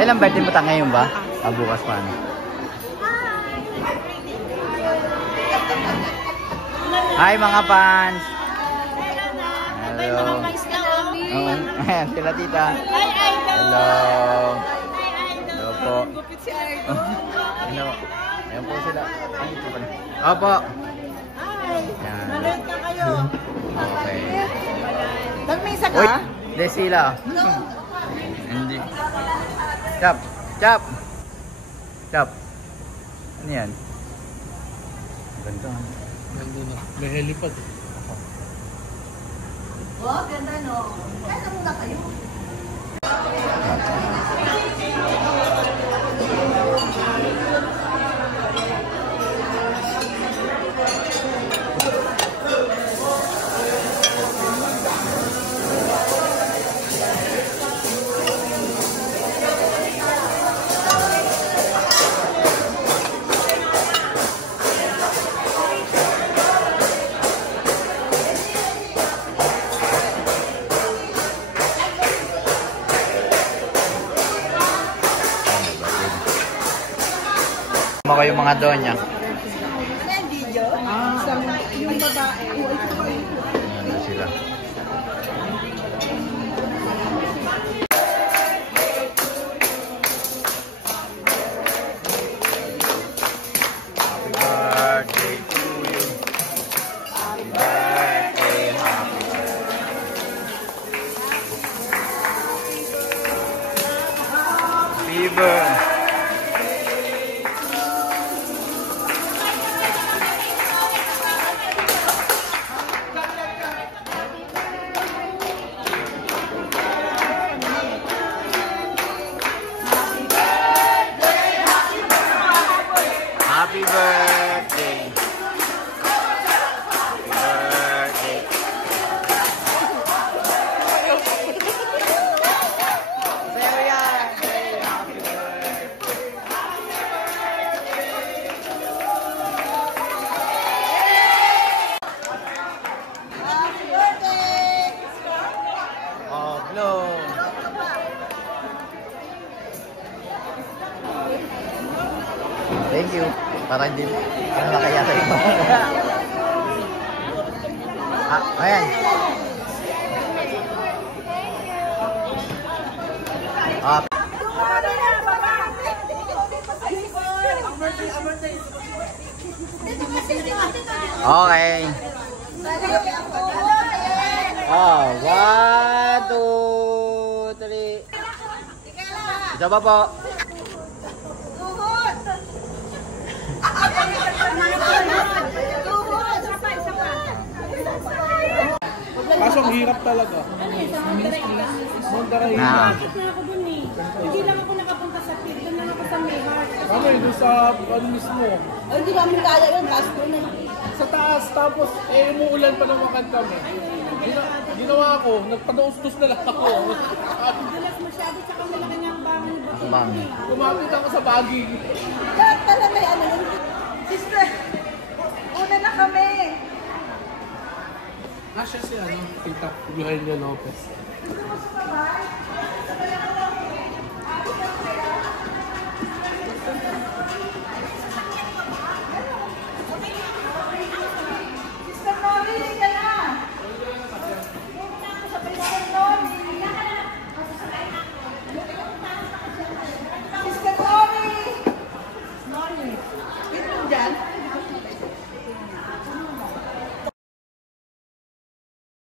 Kailan birthday mo ta ngayon ba? Ah, bukas pa ano. Hi mga fans! Hello! Ayan sila tita. Hello! Hello po. Hello. Ayan po sila. Opo. Ayan. Manood na kayo. Okay. Nagmisa ka? Wait! Hindi sila. Hindi. Chap! Chap! Chap! Ano yan? Ganda. Ganda na. May helipad. Oh, ganda no. Kaya muna kayo. Ako yung mga donya. Ano yung video? Yung babae. Ayan na sila. Happy birthday to you. Happy birthday, happy birthday. Fever. Happy birthday. Happy birthday. Sa'yo yan. Happy birthday. Happy birthday! Oh, blow. Thank you. Para hindi nakaya sa iba. Ayan. Okay. Oh, 1, 2, 3. Isa pa po. Kaso ang hirap talaga. Mondaray. Hindi lang ako nakapunta sa pit, doon lang ako sa Mayheart. Kami, doon sa ano mismo. Ay, hindi namin kaya yun. Gasto na. Sa taas, tapos umuulan pa naman kami. Ginawa ko, nagpag-ustos na lang ako. Dalas masyado, tsaka malaki nga ang bangan ni Bato. Bang. Kumapit ako sa baging. Lahat pala may ano yun. Sister, una na kami. Siya si ano, Tita Eugenio Lopez.